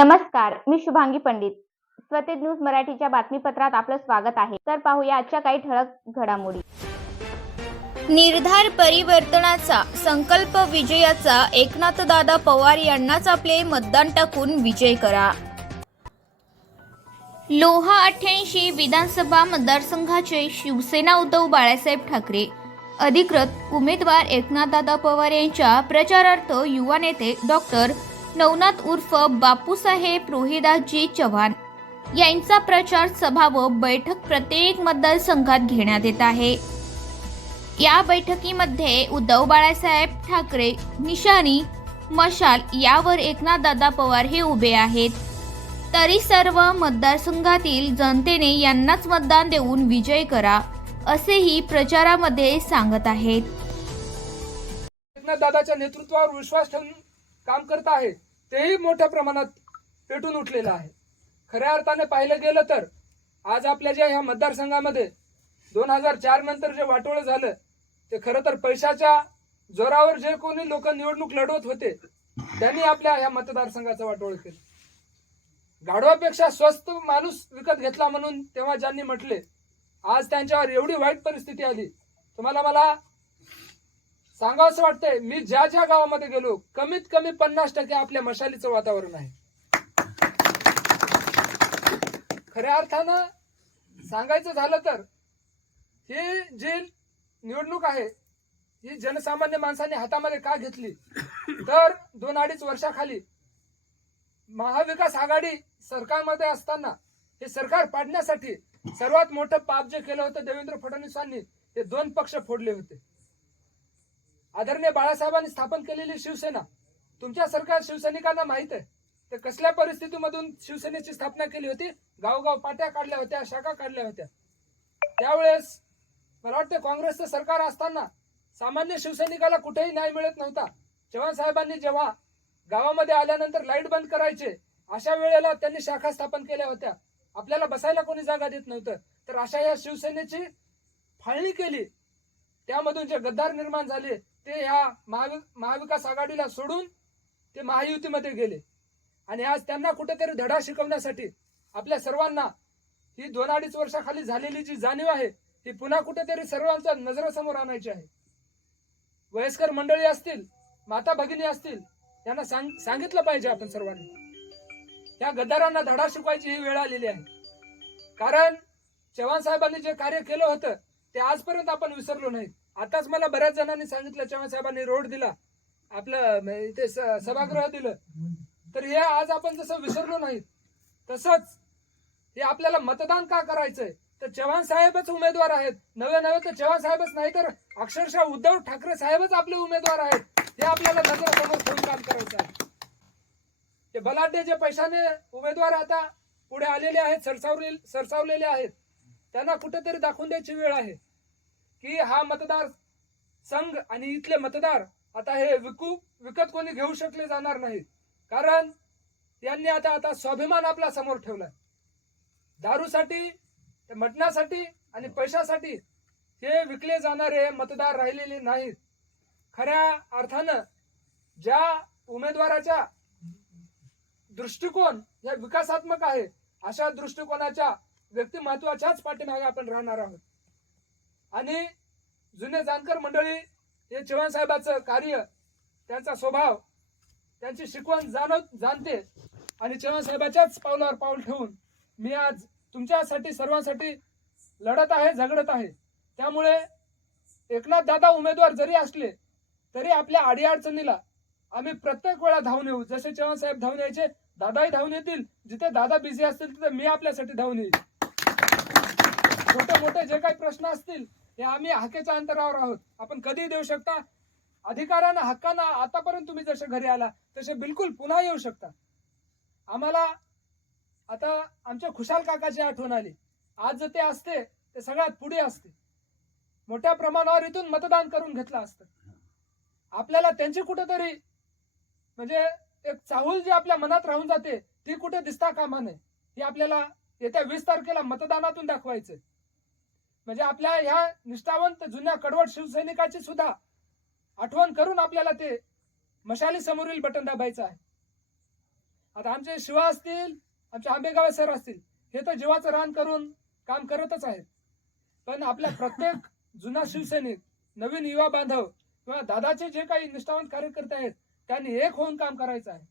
नमस्कार, मी शुभांगी पंडित. स्वतेज न्यूज मराठीच्या बातमीपत्रात आपलं स्वागत आहे. तर पाहूया आजच्या काही ठळक घडामोडी. निर्धार परिवर्तनाचा संकल्प विजयाचा एकनाथदादा पवार यांनाच आपले मतदान टाकून विजय करा. लोहा 88 विधानसभा मतदारसंघाचे शिवसेना उद्धव बाळासाहेब ठाकरे अधिकृत उमेदवार एकनाथदादा पवार यांच्या प्रचारार्थ युवा नेते डॉक्टर नवनाथ उर्फ बापूसाहेब रोहिदासजी चव्हाण यांचा प्रचार सभा व बैठक प्रत्येक मतदारसंघात घेण्यात येत आहे. या बैठकीमध्ये उद्धव बाळासाहेब ठाकरे निशाणी मशाल यावर एकनाथदादा पवार हे उभे आहेत. तरी सर्व मतदारसंघातील जनतेने यांनाच मतदान देऊन विजय करा असेही प्रचारामध्ये सांगत आहेत. एकनाथदादाच्या नेतृत्वावर विश्वास ठेवून काम करत आहे तेही मोठ्या प्रमाणात पेटून उठलेलं आहे. खऱ्या अर्थाने पाहिलं गेलं तर आज आपल्या ज्या ह्या मतदारसंघामध्ये 2004 नंतर जे वाटोळं झालं ते खरं तर पैशाच्या जोरावर जे कोणी लोक निवडणूक लढवत होते त्यांनी आपल्या ह्या मतदारसंघाचं वाटोळं केलं. गाढवापेक्षा स्वस्त माणूस विकत घेतला म्हणून तेव्हा ज्यांनी म्हटले आज त्यांच्यावर एवढी वाईट परिस्थिती आली. तुम्हाला मला सांगावंसं वाटतंय, मी ज्या ज्या गावामध्ये गेलो कमीत कमी 50% आपल्या मशालीचं वातावरण आहे. खऱ्या अर्थानं सांगायचं झालं तर ही जी निवडणूक आहे ही जनसामान्य माणसाने हातामध्ये का घेतली तर 2-2.5 वर्षाखाली महाविकास आघाडी सरकारमध्ये असताना हे सरकार पाडण्यासाठी सर्वात मोठं पाप जे केलं होतं देवेंद्र फडणवीसांनी हे 2 पक्ष फोडले होते. आदरणीय बाळासाहेबांनी स्थापन केलेली शिवसेना तुमच्यासारख्या शिवसैनिकांना माहित आहे ते कसल्या परिस्थितीमधून शिवसेनेची स्थापना केली होती. गावगाव पाट्या काढल्या होत्या, शाखा काढल्या होत्या. त्यावेळेस मला वाटतं काँग्रेसचं सरकार असताना सामान्य शिवसैनिकाला कुठेही न्याय मिळत नव्हता. चव्हाण साहेबांनी जेव्हा गावामध्ये आल्यानंतर लाईट बंद करायचे अशा वेळेला त्यांनी शाखा स्थापन केल्या होत्या. आपल्याला बसायला कोणी जागा देत नव्हतं तर अशा या शिवसेनेची फाळणी केली. त्यामधून जे गद्दार निर्माण झाले ते ह्या महाविकास आघाडीला सोडून ते महायुतीमध्ये गेले आणि आज त्यांना कुठेतरी धडा शिकवण्यासाठी आपल्या सर्वांना ही 2-2.5 वर्षाखाली झालेली जी जाणीव आहे ही पुन्हा कुठेतरी सर्वांच्या नजरेसमोर आणायची आहे. वयस्कर मंडळी असतील, माता भगिनी असतील, यांना सांगितलं पाहिजे आपण सर्वांनी. या गद्दारांना धडा शिकवायची ही वेळ आलेली आहे. कारण चव्हाण साहेबांनी जे कार्य केलं होतं ते आजपर्यंत आपण विसरलो नाही. आताच मला बऱ्याच जणांनी सांगितलं चव्हाण साहेबांनी रोड दिला, आपलं इथे सभागृह दिलं, तर हे आज आपण जसं विसरलो नाही तसंच हे आपल्याला मतदान का करायचंय तर चव्हाण साहेबच उमेदवार आहेत. नवे तर चव्हाण साहेबच नाही तर अक्षरशः उद्धव ठाकरे साहेबच आपले उमेदवार आहेत. हे आपल्याला नजरेसमोर ठेवून काम करायचं आहे. ते बलाढ्य जे पैशाने उमेदवार आता पुढे आलेले आहेत, सरसावलेले आहेत, त्यांना कुठेतरी दाखवून द्यायची वेळ आहे की हा मतदार संघ आणि इथले मतदार आता हे विकत कोणी घेऊ शकले जाणार नाहीत. कारण यांनी आता स्वाभिमान आपला समोर ठेवलाय. दारूसाठी, मटणासाठी आणि पैशासाठी हे विकले जाणारे मतदार राहिलेले नाहीत. खऱ्या अर्थानं ज्या उमेदवाराच्या दृष्टिकोन या विकासात्मक आहे अशा दृष्टिकोनाच्या व्यक्तिमत्वाच्याच पाठीमागे आपण राहणार आहोत. आणि जुने जाणकार मंडळी हे चव्हाण साहेबांचं कार्य, त्यांचा स्वभाव, त्यांची शिकवण जाणते आणि चव्हाण साहेबाच्याच पावलावर पाऊल ठेवून मी आज तुमच्यासाठी सर्वांसाठी लढत आहे, झगडत आहे. त्यामुळे एकनाथ दादा उमेदवार जरी असले तरी आपल्या अडीअडचणीला आम्ही प्रत्येक वेळा धावून येऊ. जसे चव्हाण साहेब धावून यायचे, दादाही धावून येतील. जिथे दादा बिझी असतील तिथे मी आपल्यासाठी धावून येईल. छोटे मोठे जे काही प्रश्न असतील हे आम्ही हाकेच्या अंतरावर आहोत. आपण कधी देऊ शकता अधिकारानं, हक्कानं. आतापर्यंत तुम्ही जसे घरी आला तसे बिलकुल पुन्हा येऊ शकता. आम्हाला आता आमच्या खुशाल काकाची आठवण आली. आज ते असते ते सगळ्यात पुढे असते. मोठ्या प्रमाणावर इथून मतदान करून घेतलं असतं. आपल्याला त्यांची कुठेतरी म्हणजे एक चाहूल जी आपल्या मनात राहून जाते ती कुठे दिसता कामा नये. ही आपल्याला येत्या 20 तारखेला मतदानातून दाखवायचं. म्हणजे आपल्या ह्या निष्ठावंत जुन्या कडवट शिवसैनिकाची सुद्धा आठवण करून आपल्याला ते मशाली समोरील बटन दाबायचं आहे. आता आमचे शिवा असतील, आमचे आंबेगावे सर असतील, हे तर जीवाचं रान करून काम करतच आहेत. पण आपल्या प्रत्येक जुना शिवसैनिक, नवीन युवा बांधव किंवा दादाचे जे काही निष्ठावंत कार्यकर्ते आहेत, त्यांनी एक होऊन काम करायचं आहे.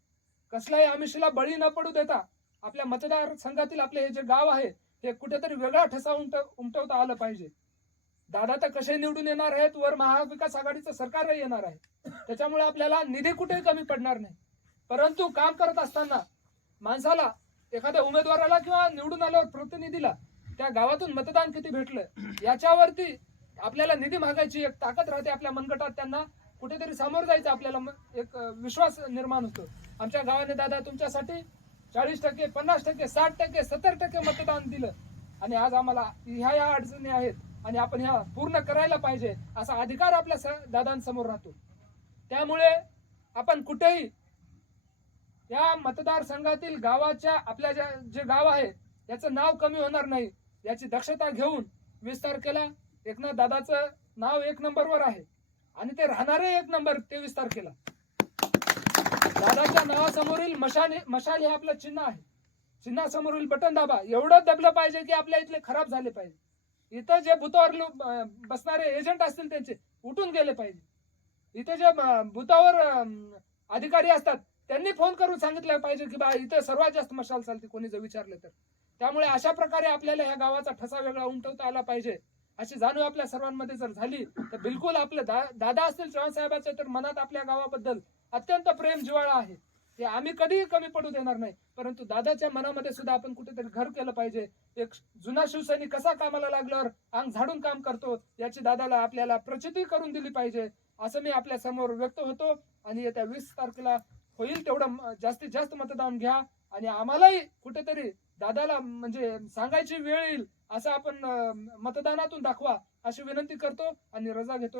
कसल्याही आमिषाला बळी न पडू देता आपल्या मतदारसंघातील आपले हे जे गाव आहे हे कुठेतरी वेगळा ठसा उमटवता आलं पाहिजे. दादा तर कसे निवडून येणार आहेत, वर महाविकास आघाडीचं सरकारही येणार आहे, त्याच्यामुळे आपल्याला निधी कुठेही कमी पडणार नाही. परंतु काम करत असताना माणसाला, एखाद्या उमेदवाराला किंवा निवडून आल्यावर प्रतिनिधीला त्या गावातून मतदान किती भेटलं याच्यावरती आपल्याला निधी मागायची एक ताकद राहते आपल्या मनगटात. त्यांना कुठेतरी सामोरं जायचं, आपल्याला एक विश्वास निर्माण होतो. आमच्या गावाने दादा तुमच्यासाठी 40%, 50%, 60%, 70% मतदान दिलं आणि आज आम्हाला ह्या अडचणी आहेत आणि आपण ह्या पूर्ण करायला पाहिजे असा अधिकार आपल्या दादांसमोर राहतो. त्यामुळे आपण कुठेही या मतदारसंघातील गावाच्या आपल्या जे गाव आहे याचं नाव कमी होणार नाही याची दक्षता घेऊन 20 तारखेला एकनाथ दादाचं नाव 1 नंबरवर आहे आणि ते राहणारे 1 नंबर 23 तारखेला. दादाच्या नावासमोरील मशाल हे आपलं चिन्ह आहे. चिन्हासमोरील बटन दाबा. एवढं दबलं पाहिजे की आपल्या इथले खराब झाले पाहिजे. इथं जे बुथावर बसणारे एजंट असतील त्यांचे उठून गेले पाहिजे. इथे जे बुथावर अधिकारी असतात त्यांनी फोन करून सांगितलं पाहिजे की बा इथे सर्वात जास्त मशाल चालते, कोणी जर विचारलं तर. त्यामुळे अशा प्रकारे आपल्याला ह्या गावाचा ठसा वेगळा उमटवता आला पाहिजे अशी जाणीव आपल्या सर्वांमध्ये जर झाली तर बिलकुल आपलं दादा असतील चव्हाण साहेबांचं तर मनात आपल्या गावाबद्दल अत्यंत प्रेम जिव्हाळा आहे. ते आम्ही कधीही कमी पडू देणार नाही. परंतु दादाच्या मनामध्ये सुद्धा आपण कुठेतरी घर केलं पाहिजे. एक जुना शिवसैनिक कसा कामाला लागल्यावर अंग झाडून काम करतो याची दादाला आपल्याला प्रचिती करून दिली पाहिजे असं मी आपल्या समोर व्यक्त होतो. आणि येत्या 20 तारखेला होईल तेवढं जास्तीत जास्त मतदान घ्या आणि आम्हालाही कुठेतरी दादाला म्हणजे सांगायची वेळ येईल असं आपण मतदानातून दाखवा अशी विनंती करतो आणि रजा घेतो.